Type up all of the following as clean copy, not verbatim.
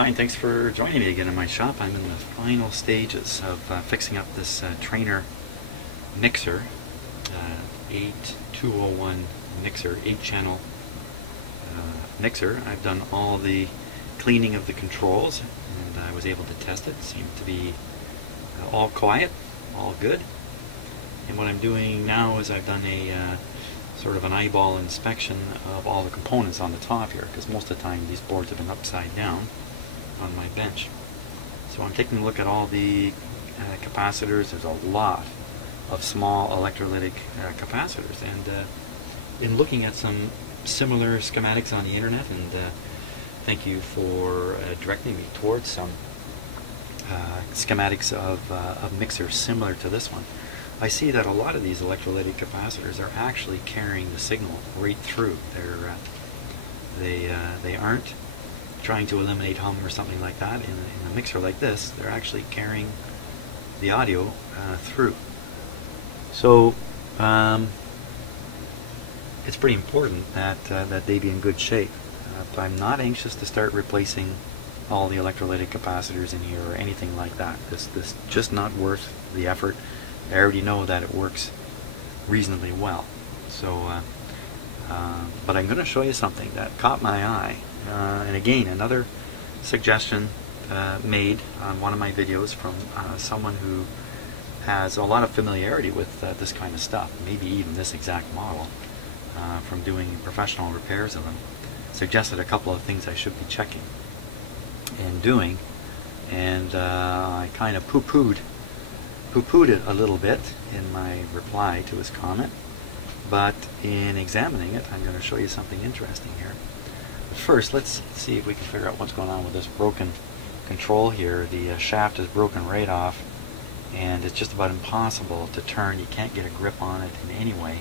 Hi, and thanks for joining me again in my shop. I'm in the final stages of fixing up this Traynor mixer, 8201 mixer, 8-channel mixer. I've done all the cleaning of the controls, and I was able to test it. It seemed to be all quiet, all good. And what I'm doing now is I've done a sort of an eyeball inspection of all the components on the top here, because most of the time these boards have been upside down on my bench. So I'm taking a look at all the capacitors. There's a lot of small electrolytic capacitors, and in looking at some similar schematics on the internet, and thank you for directing me towards some schematics of mixers similar to this one. I see that a lot of these electrolytic capacitors are actually carrying the signal right through. They aren't trying to eliminate hum or something like that. In a mixer like this, they're actually carrying the audio through. So it's pretty important that that they be in good shape. I'm not anxious to start replacing all the electrolytic capacitors in here or anything like that. This just not worth the effort. I already know that it works reasonably well. So, but I'm going to show you something that caught my eye. And again, another suggestion made on one of my videos from someone who has a lot of familiarity with this kind of stuff, maybe even this exact model, from doing professional repairs of them. Suggested a couple of things I should be checking and doing, and I kind of poo-pooed it a little bit in my reply to his comment, but in examining it, I'm going to show you something interesting here. But first, let's see if we can figure out what's going on with this broken control here. The shaft is broken right off, and it's just about impossible to turn. You can't get a grip on it in any way.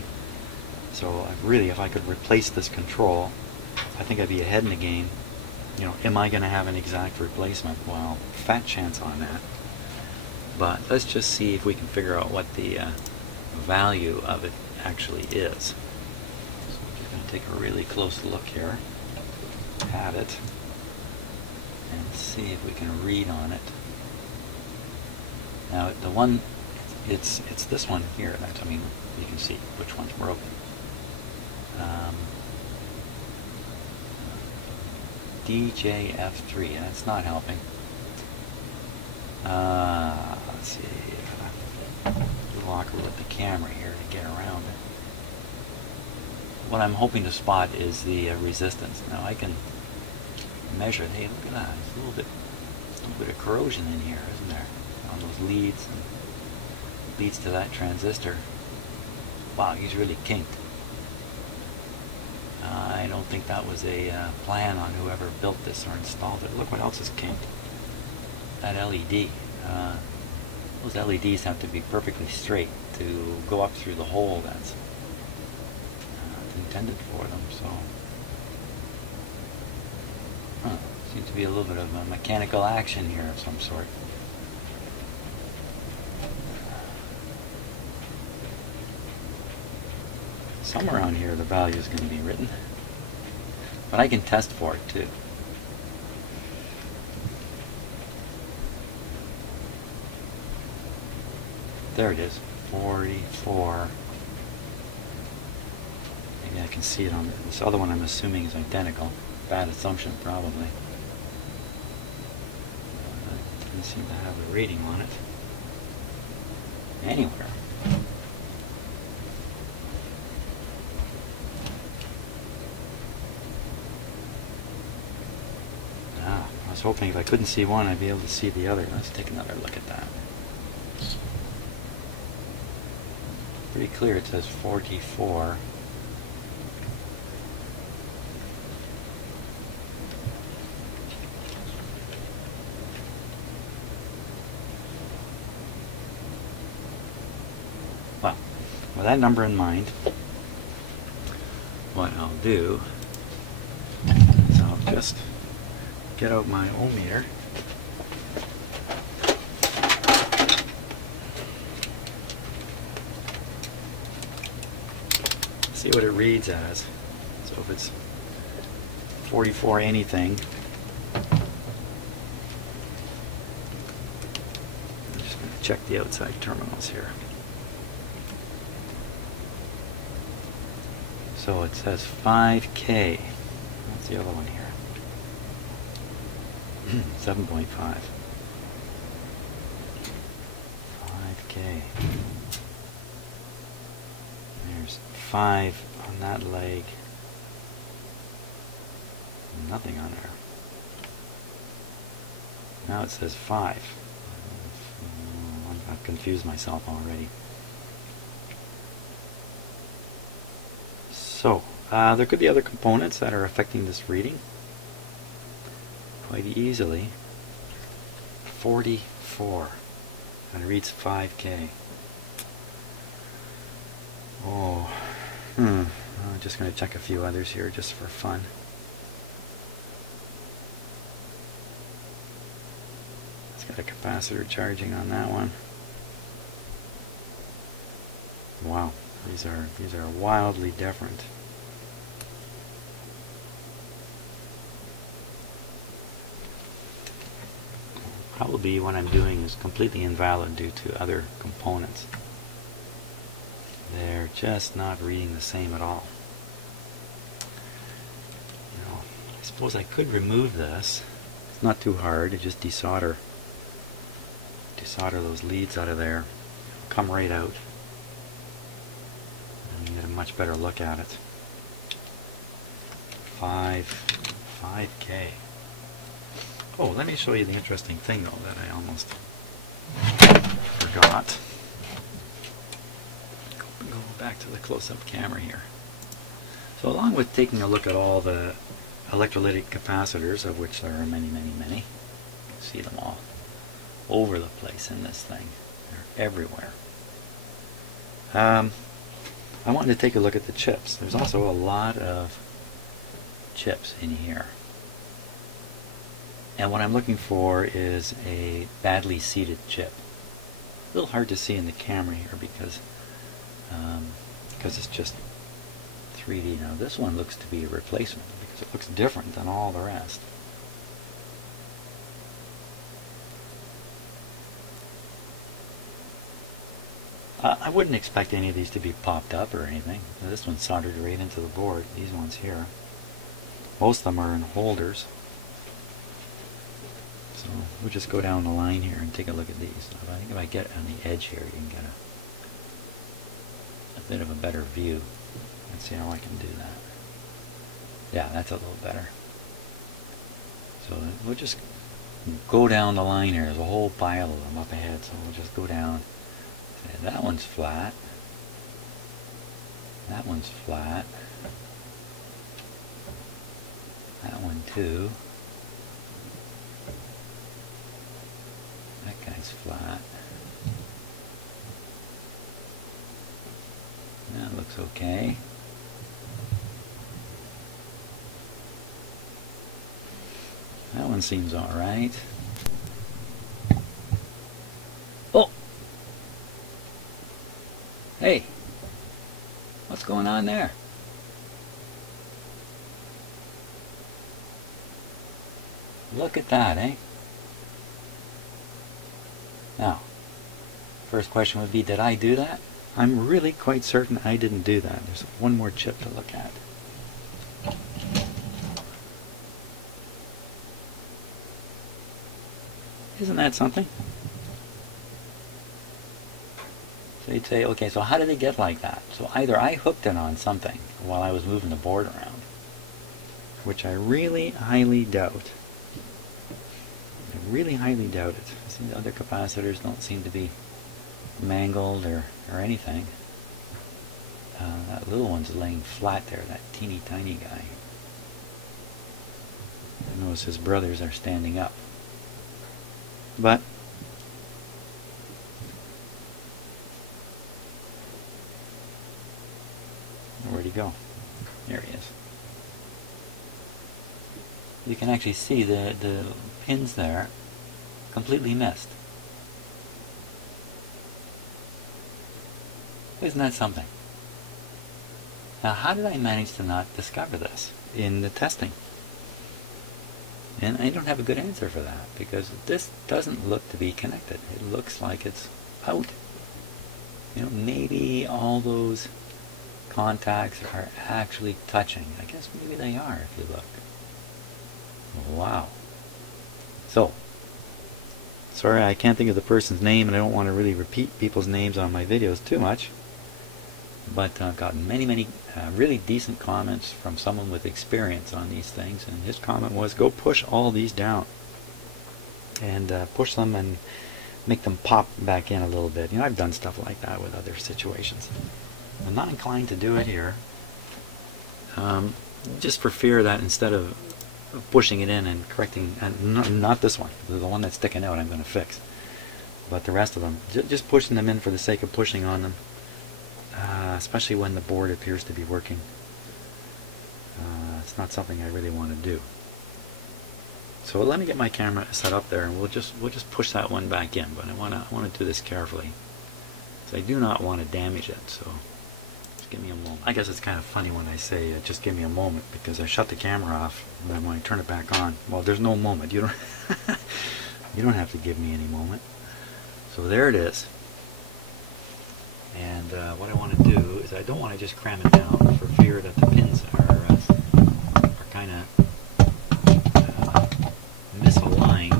So really, if I could replace this control, I think I'd be ahead in the game. You know, am I going to have an exact replacement? Well, fat chance on that. But let's just see if we can figure out what the value of it actually is. So we're just going to take a really close look here at it and see if we can read on it. Now the one, it's this one here. I mean, you can see which one's broken. DJF3, and it's not helping. Let's see, a little awkward with the camera here to get around it. What I'm hoping to spot is the resistance. Now I can measure it. Hey, look at that. There's a little bit of corrosion in here, isn't there? On those leads and leads to that transistor. Wow, he's really kinked. I don't think that was a plan on whoever built this or installed it. Look what else is kinked. That LED. Those LEDs have to be perfectly straight to go up through the hole that's intended for them. So, seems to be a little bit of a mechanical action here of some sort. Somewhere around here the value is going to be written, but I can test for it too. There it is, 44. Maybe I can see it on this other one. I'm assuming is identical. Bad assumption, probably. Doesn't seem to have a rating on it anywhere. I was hoping if I couldn't see one, I'd be able to see the other. Let's take another look at that. Pretty clear, it says 44. Well, with that number in mind, what I'll do is I'll just get out my ohmmeter. See what it reads as. So if it's 44 anything, check the outside terminals here. So it says 5K. What's the other one here? 7.5. 5K. There's 5 on that leg. Nothing on there. Now it says 5. I've confused myself already. So, there could be other components that are affecting this reading quite easily. 44. And it reads 5K. Oh, I'm just going to check a few others here just for fun. It's got a capacitor charging on that one. Wow, these are wildly different. Probably what I'm doing is completely invalid due to other components. They're just not reading the same at all. You know, I suppose I could remove this. It's not too hard to just desolder those leads out of there. Come right out. And you get a much better look at it. 5K. Oh, let me show you the interesting thing though that I almost forgot. Go back to the close-up camera here. So along with taking a look at all the electrolytic capacitors, of which there are many, many, many, you can see them all over the place in this thing. They're everywhere. I wanted to take a look at the chips. There's also a lot of chips in here. And what I'm looking for is a badly seated chip. A little hard to see in the camera here because it's just 3D. Now this one looks to be a replacement because it looks different than all the rest. I wouldn't expect any of these to be popped up or anything. This one's soldered right into the board. These ones here. Most of them are in holders. So we'll just go down the line here and take a look at these. I think if I get on the edge here, you can get a bit of a better view. Let's see how I can do that. Yeah, that's a little better. So we'll just go down the line here. There's a whole pile of them up ahead, so we'll just go down. That one's flat. That one's flat. That one too. That guy's flat. That looks okay. That one seems alright. Oh! Hey! What's going on there? Look at that, eh? Now, first question would be, did I do that? I'm really quite certain I didn't do that. There's one more chip to look at. Isn't that something? So you'd say, okay, so how did it get like that? So either I hooked it on something while I was moving the board around, which I really highly doubt. I really highly doubt it. See, the other capacitors don't seem to be mangled or anything. That little one's laying flat there, that teeny tiny guy. I notice his brothers are standing up. But where'd he go? There he is. You can actually see the pins there completely missed. Isn't that something? Now, how did I manage to not discover this in the testing? And I don't have a good answer for that, because this doesn't look to be connected. It looks like it's out. You know, maybe all those contacts are actually touching. I guess maybe they are if you look. Wow. So, sorry I can't think of the person's name, and I don't want to really repeat people's names on my videos too much. But I've gotten many really decent comments from someone with experience on these things, and his comment was, go push all these down and push them and make them pop back in a little bit. You know, I've done stuff like that with other situations. I'm not inclined to do it here, just for fear that instead of pushing it in and correcting, and not this one, the one that's sticking out I'm going to fix, but the rest of them, just pushing them in for the sake of pushing on them. Especially when the board appears to be working. It's not something I really want to do. So let me get my camera set up there, and we'll just push that one back in. But I want to do this carefully, because I do not want to damage it. So just give me a moment. I guess it's kind of funny when I say just give me a moment, because I shut the camera off, and then when I turn it back on, well, there's no moment. You don't you don't have to give me any moment. So there it is. And what I want to do is I don't want to just cram it down for fear that the pins are kind of misaligned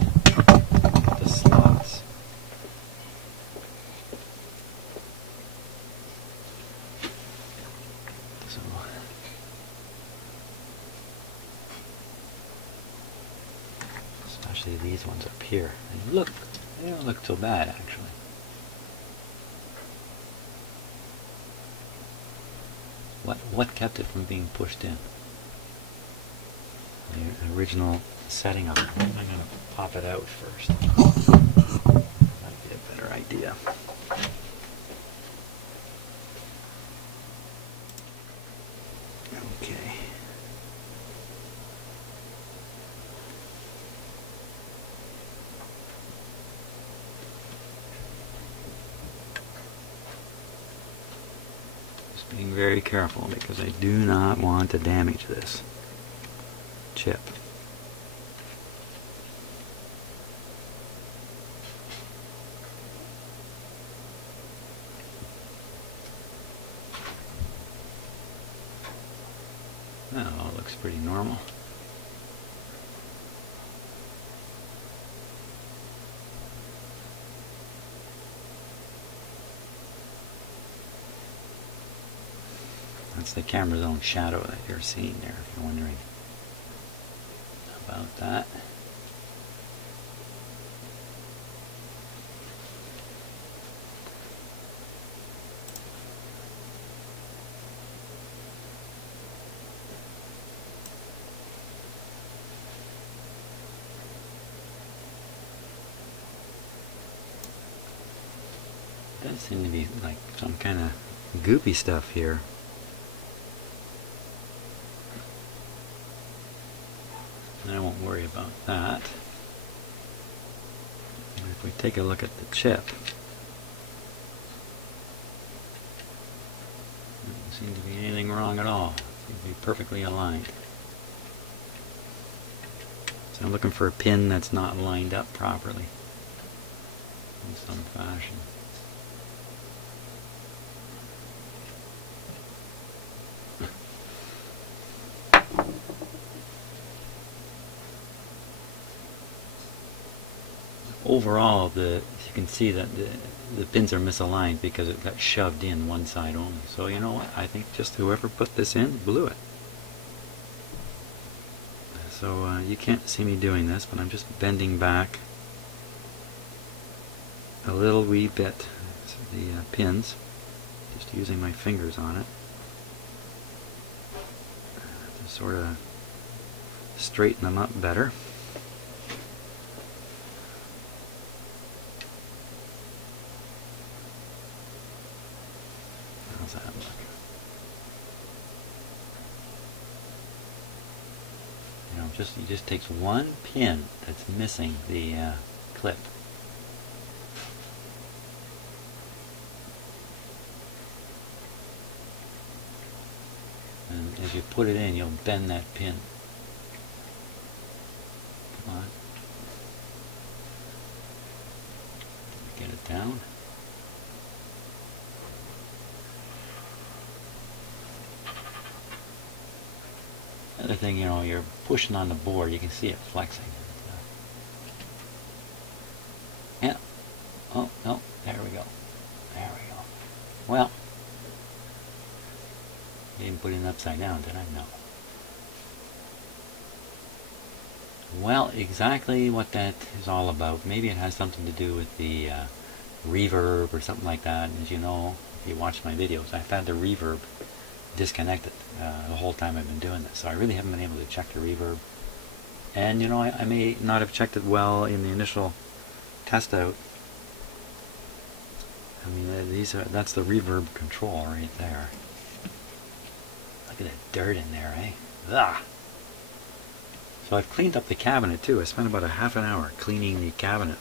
with the slots. So especially these ones up here. And look, they don't look so bad actually. What kept it from being pushed in? The original setting of it. I'm going to pop it out first. That'd be a better idea. Okay. Being very careful, because I do not want to damage this chip. That all looks pretty normal. That's the camera's own shadow that you're seeing there, if you're wondering about that. Does seem to be like some kind of goopy stuff here. I won't worry about that. And if we take a look at the chip, there doesn't seem to be anything wrong at all. It seems to be perfectly aligned. So I'm looking for a pin that's not lined up properly in some fashion. Overall, you can see that the pins are misaligned because it got shoved in one side only. So you know what? I think just whoever put this in blew it. So you can't see me doing this, but I'm just bending back a little wee bit the pins, just using my fingers on it to sort of straighten them up better. How's that look? You know, it just takes one pin that's missing the clip. And as you put it in, you'll bend that pin. Come on. Get it down. thing, you know, you're pushing on the board, you can see it flexing. Yeah. Oh, no, there we go. There we go. Well, I didn't put it upside down, did I? No. Well, exactly what that is all about. Maybe it has something to do with the reverb or something like that. As you know, if you watch my videos, I've had the reverb disconnected the whole time I've been doing this. So I really haven't been able to check the reverb. And you know, I may not have checked it well in the initial test out. I mean, that's the reverb control right there. Look at the dirt in there, eh? Ugh. So I've cleaned up the cabinet too. I spent about a half an hour cleaning the cabinet.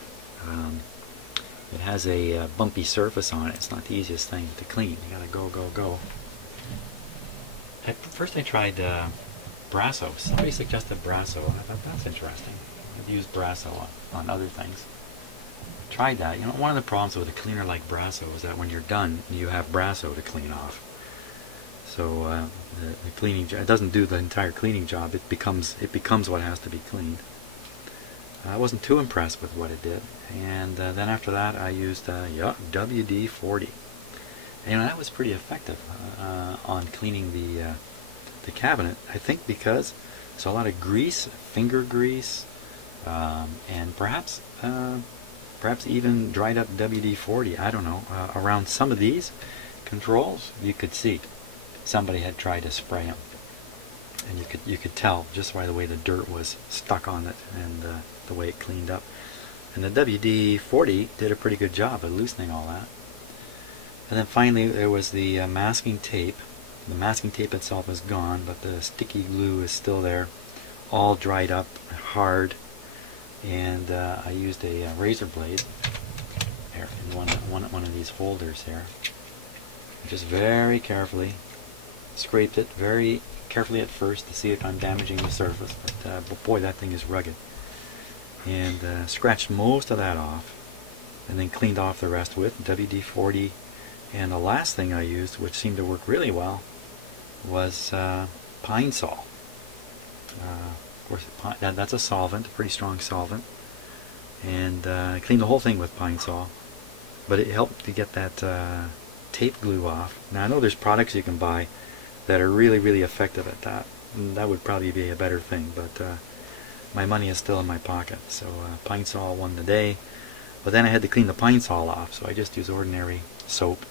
It has a bumpy surface on it. It's not the easiest thing to clean. You gotta go. First I tried Brasso. Somebody suggested Brasso. I thought that's interesting. I've used Brasso on other things. Tried that. You know, one of the problems with a cleaner like Brasso is that when you're done, you have Brasso to clean off. So the cleaning it doesn't do the entire cleaning job. It becomes what has to be cleaned. I wasn't too impressed with what it did, and then after that I used WD-40, and that was pretty effective on cleaning the cabinet. I think because there's a lot of grease, finger grease, and perhaps even dried up WD-40. I don't know. Around some of these controls, you could see somebody had tried to spray them, and you could tell just by the way the dirt was stuck on it and the way it cleaned up. And the WD-40 did a pretty good job of loosening all that. And then finally there was the masking tape. The masking tape itself is gone, but the sticky glue is still there, all dried up, hard. And I used a razor blade here in one of these holders here. Just very carefully scraped it very carefully at first to see if I'm damaging the surface, but boy, that thing is rugged. And scratched most of that off, and then cleaned off the rest with WD-40. And the last thing I used, which seemed to work really well, was pine sol. Of course, that's a solvent, a pretty strong solvent. And I cleaned the whole thing with pine sol, but it helped to get that tape glue off. Now I know there's products you can buy that are really, really effective at that. And that would probably be a better thing, but my money is still in my pocket. So pine sol won the day. But then I had to clean the pine sol off, so I just use ordinary soap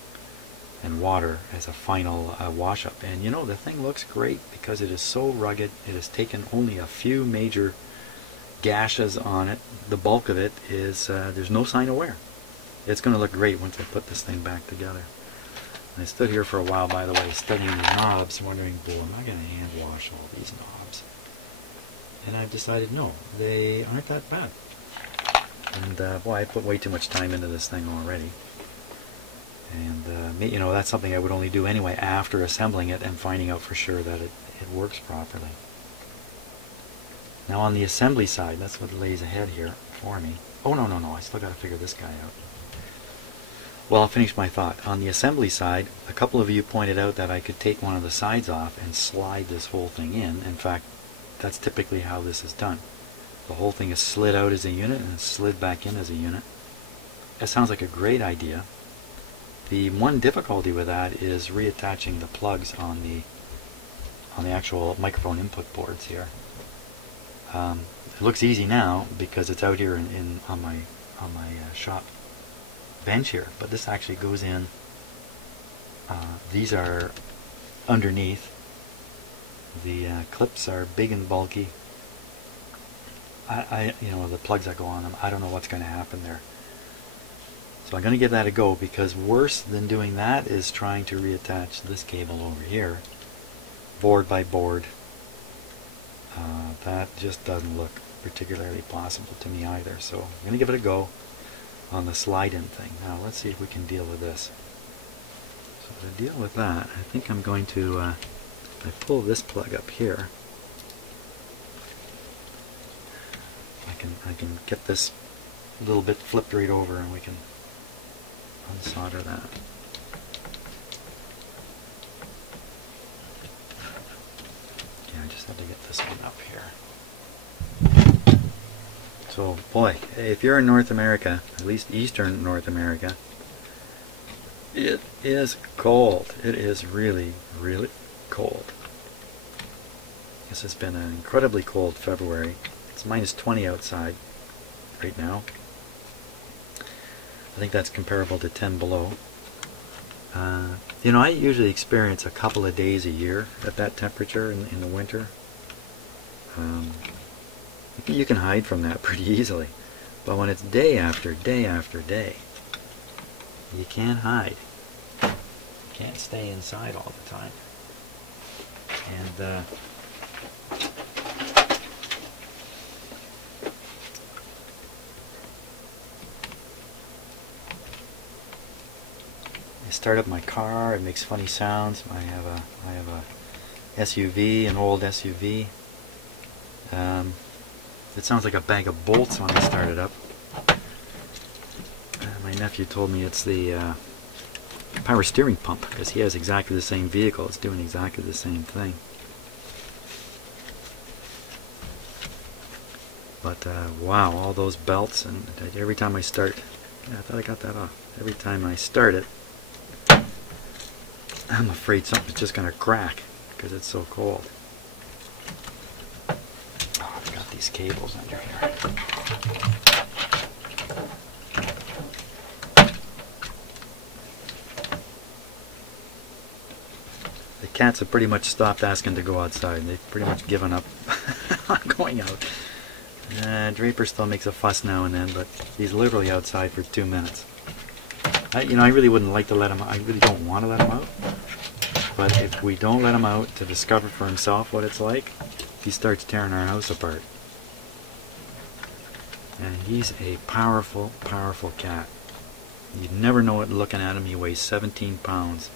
and water as a final wash up. And you know, the thing looks great because it is so rugged. It has taken only a few major gashes on it. The bulk of it is, there's no sign of wear. It's going to look great once I put this thing back together. And I stood here for a while, by the way, studying the knobs, wondering, boy, am I going to hand wash all these knobs? And I've decided, no, they aren't that bad. And boy, I put way too much time into this thing already. And you know, that's something I would only do anyway after assembling it and finding out for sure that it works properly. Now on the assembly side, that's what lays ahead here for me. Oh no, I still got to figure this guy out. Well, I'll finish my thought. On the assembly side, a couple of you pointed out that I could take one of the sides off and slide this whole thing in. In fact, that's typically how this is done. The whole thing is slid out as a unit and slid back in as a unit. That sounds like a great idea. The one difficulty with that is reattaching the plugs on the actual microphone input boards here. It looks easy now because it's out here on my shop bench here, but this actually goes in. These are underneath. The clips are big and bulky. You know, the plugs that go on them, I don't know what's going to happen there. So I'm going to give that a go, because worse than doing that is trying to reattach this cable over here, board by board. That just doesn't look particularly possible to me either. So I'm going to give it a go on the slide-in thing. Now let's see if we can deal with this. So to deal with that, I think I'm going to I pull this plug up here. I can get this little bit flipped right over, and we can unsolder that. Yeah, Had to get this one up here. So, boy, if you're in North America, at least Eastern North America, it is cold. It is really, really cold. This has been an incredibly cold February. It's minus 20 outside right now. I think that's comparable to 10 below. You know, I usually experience a couple of days a year at that temperature in the winter. You can hide from that pretty easily. But when it's day after day after day, you can't hide. You can't stay inside all the time. And I start up my car, it makes funny sounds. I have a SUV, an old SUV. It sounds like a bag of bolts when I start it up. My nephew told me it's the power steering pump, because he has exactly the same vehicle. It's doing exactly the same thing. But wow, all those belts, and every time I start, yeah, I thought I got that off. Every time I start it, I'm afraid something's just going to crack because it's so cold. Oh, I've got these cables under here. The cats have pretty much stopped asking to go outside. They've pretty much given up on going out. Draper still makes a fuss now and then, but he's literally outside for 2 minutes. You know, I really wouldn't like to let him out. I really don't want to let him out. But if we don't let him out to discover for himself what it's like, he starts tearing our house apart. And he's a powerful, powerful cat. You'd never know it looking at him. He weighs 17 pounds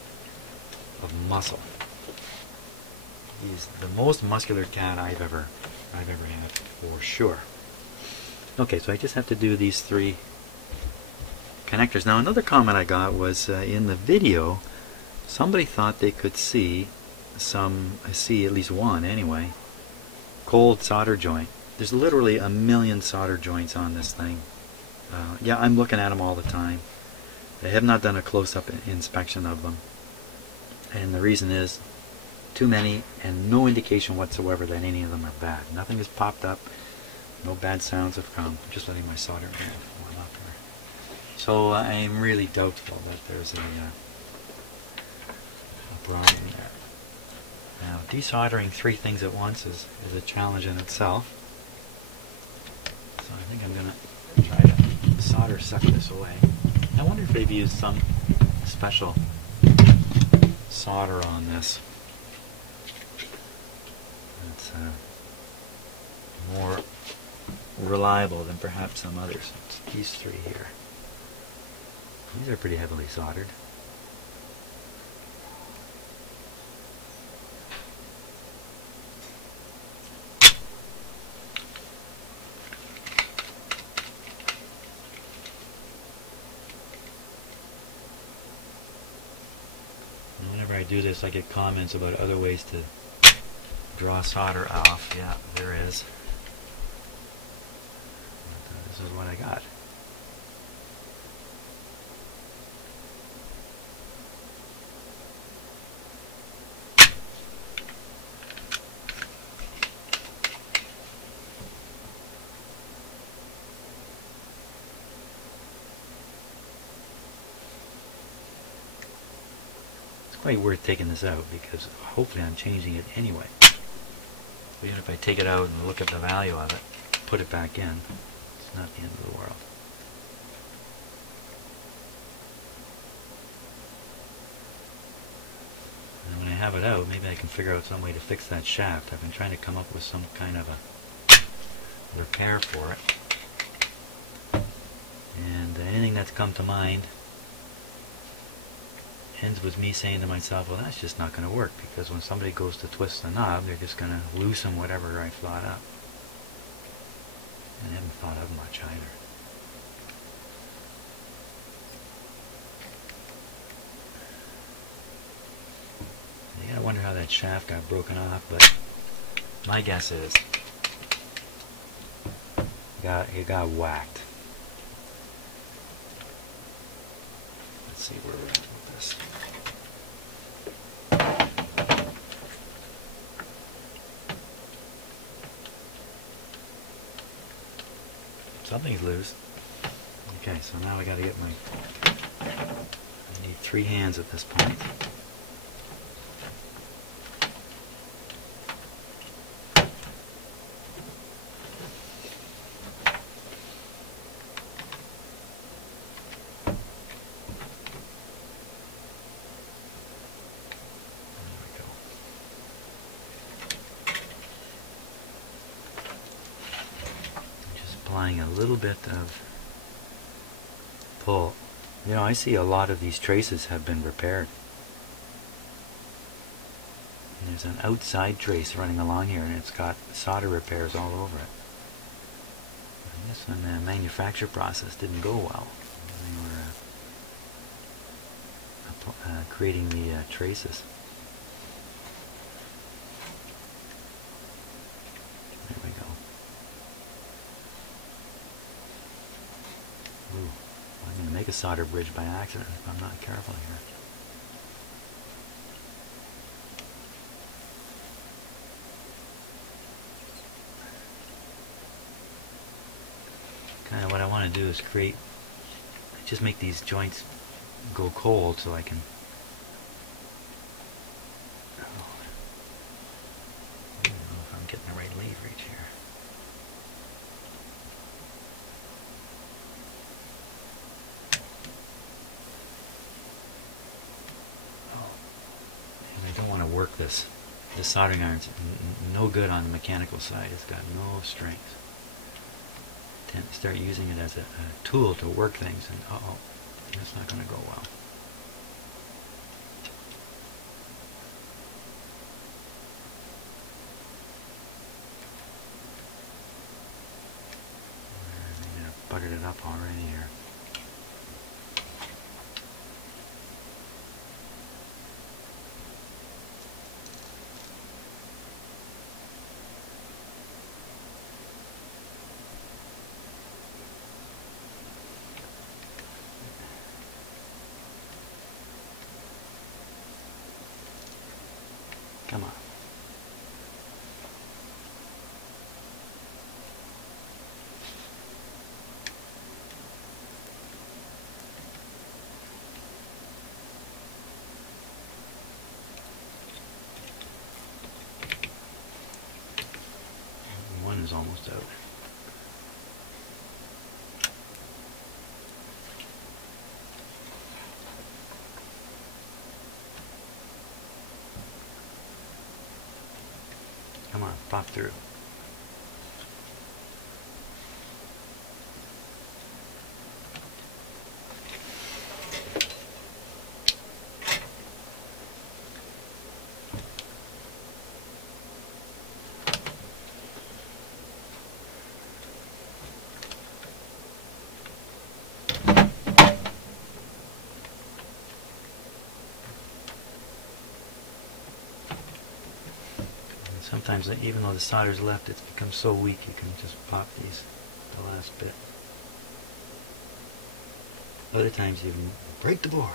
of muscle. He's the most muscular cat I've ever had, for sure. Okay, so I just have to do these 3 connectors. Now, another comment I got was in the video, somebody thought they could see I see at least one anyway, cold solder joint. There's literally a million solder joints on this thing. Yeah, I'm looking at them all the time. I have not done a close-up inspection of them. And the reason is, too many and no indication whatsoever that any of them are bad. Nothing has popped up. No bad sounds have come. I'm just letting my solder warm up here. So I'm really doubtful that there's a problem there. Now, desoldering 3 things at once is a challenge in itself. So I think I'm going to try to solder suck this away. I wonder if they've used some special solder on this. It's more reliable than perhaps some others. It's these 3 here. These are pretty heavily soldered. Whenever I do this, I get comments about other ways to draw solder off. Yeah, there is. This is what I got. Quite worth taking this out because hopefully I'm changing it anyway. So even if I take it out and look at the value of it, put it back in, it's not the end of the world. And when I have it out, maybe I can figure out some way to fix that shaft. I've been trying to come up with some kind of a repair for it. And anything that's come to mind ends with me saying to myself, well, that's just not going to work, because when somebody goes to twist the knob, they're just going to loosen whatever I thought up. And I haven't thought of much either. You gotta wonder how that shaft got broken off, but My guess is it got whacked. Let's see where we're at with this. Something's loose. Okay, so now I gotta get I need 3 hands at this point. Applying a little bit of pull. You know, I see a lot of these traces have been repaired. And there's an outside trace running along here, and it's got solder repairs all over it. I guess when the manufacture process didn't go well, they were creating the traces. There we go. Ooh, I'm going to make a solder bridge by accident if I'm not careful here. Kind of what I want to do is just make these joints go cold so I can. I don't know if I'm getting the right leverage here. I don't want to work this. This soldering iron's no good on the mechanical side. It's got no strength. Tend to start using it as a tool to work things, and that's not going to go well. I buggered it up already here. Come on. One is almost out. Come on, pop through. Sometimes, even though the solder's left, it's become so weak you can just pop the last bit. Other times you can break the board.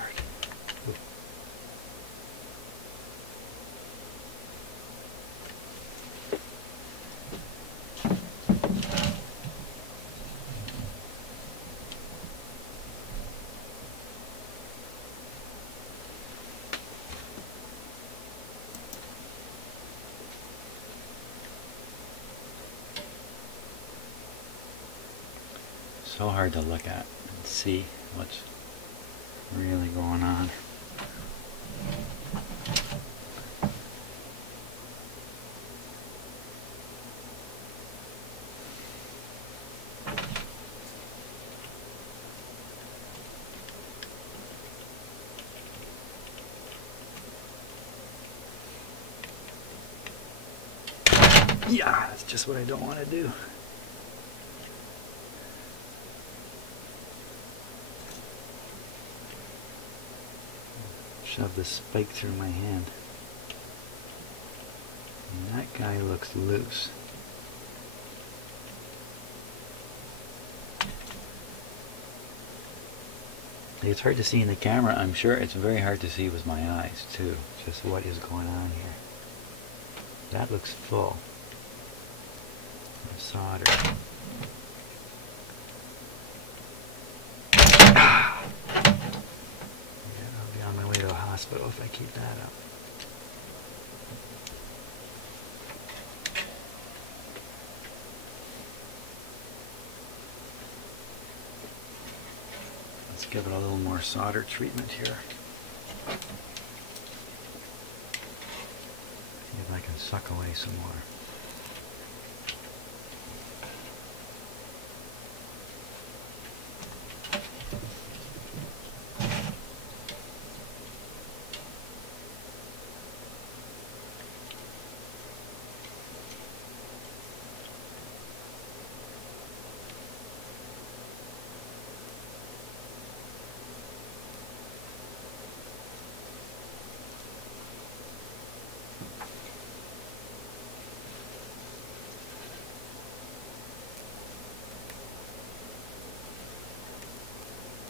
So hard to look at and see what's really going on. Yeah, that's just what I don't want to do. Shove this spike through my hand. And that guy looks loose. It's hard to see in the camera. I'm sure it's very hard to see with my eyes too. Just what is going on here. That looks full of solder. Yeah, I'll be on my way to a hospital if I keep that up. Let's give it a little more solder treatment here. See if I can suck away some more.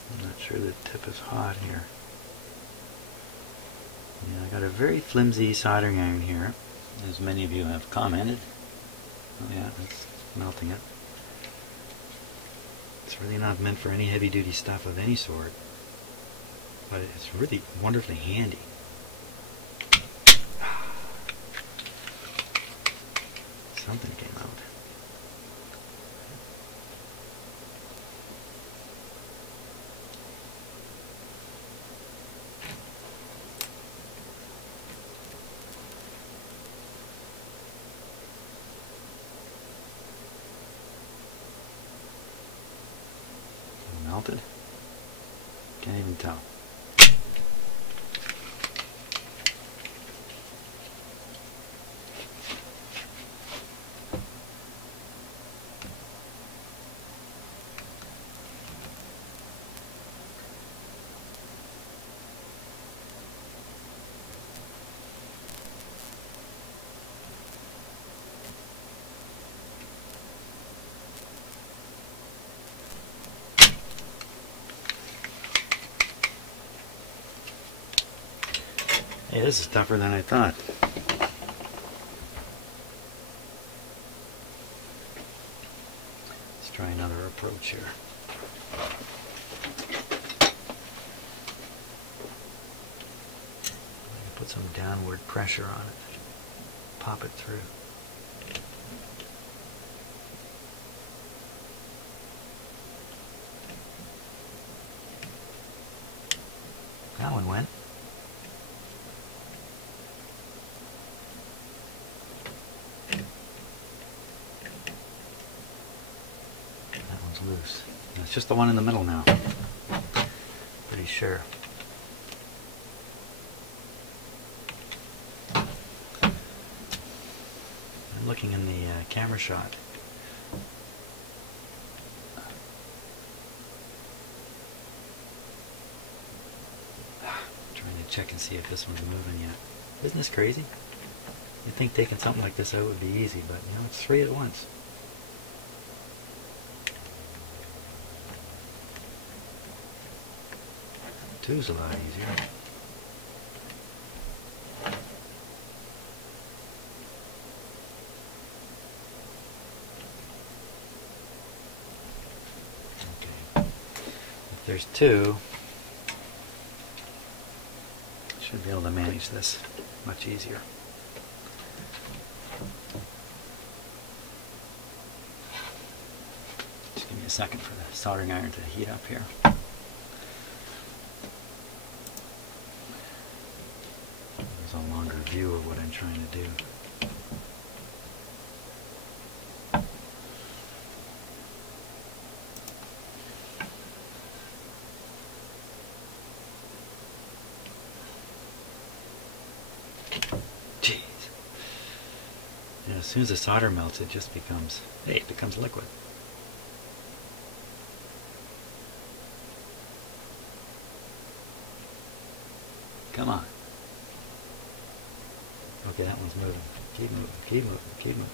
I'm not sure the tip is hot here. Yeah, I got a very flimsy soldering iron here, as many of you have commented. Oh yeah, it's melting it. It's really not meant for any heavy duty stuff of any sort, but it's really wonderfully handy. Something came out. Melted? Can't even tell. Hey, this is tougher than I thought. Let's try another approach here. Put some downward pressure on it. Pop it through. That one went. Loose. It's just the one in the middle now. Pretty sure. I'm looking in the camera shot. Trying to check and see if this one's moving yet. Isn't this crazy? You'd think taking something like this out would be easy, but you know, it's three at once. Two's a lot easier. Okay. If there's two, I should be able to manage this much easier. Just give me a second for the soldering iron to heat up here. A longer view of what I'm trying to do. Jeez. Yeah, as soon as the solder melts, it just becomes, hey, it becomes liquid. Come on. Okay, that one's moving. Keep moving, keep moving, keep moving.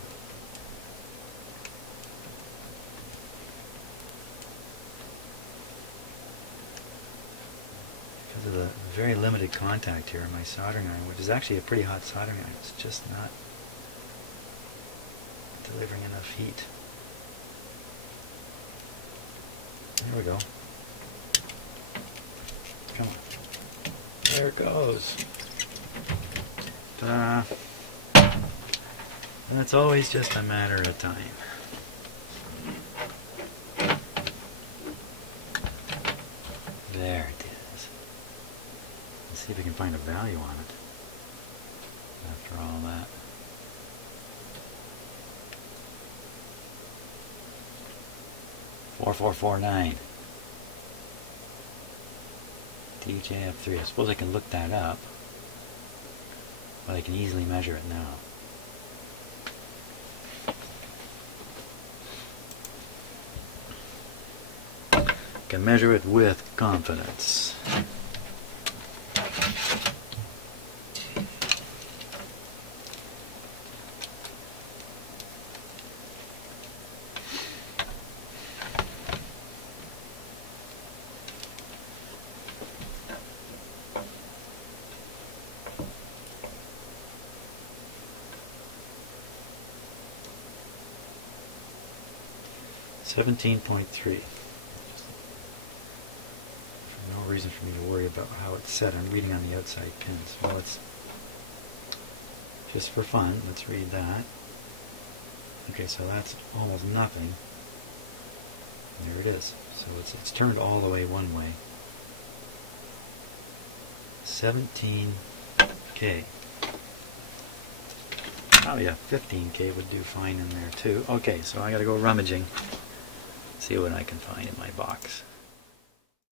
Because of the very limited contact here on my soldering iron, which is actually a pretty hot soldering iron, it's just not delivering enough heat. There we go. Come on. There it goes. Ta-da. And it's always just a matter of time. There it is. Let's see if we can find a value on it after all that. .4449. THAF3. I suppose I can look that up, but I can easily measure it now. Can measure it with confidence. .3. No reason for me to worry about how it's set. I'm reading on the outside pins. Well, it's just for fun. Let's read that. Okay, so that's almost nothing. There it is. So it's turned all the way one way. 17K. Oh yeah, 15K would do fine in there too. Okay, so I gotta go rummaging. See what I can find in my box.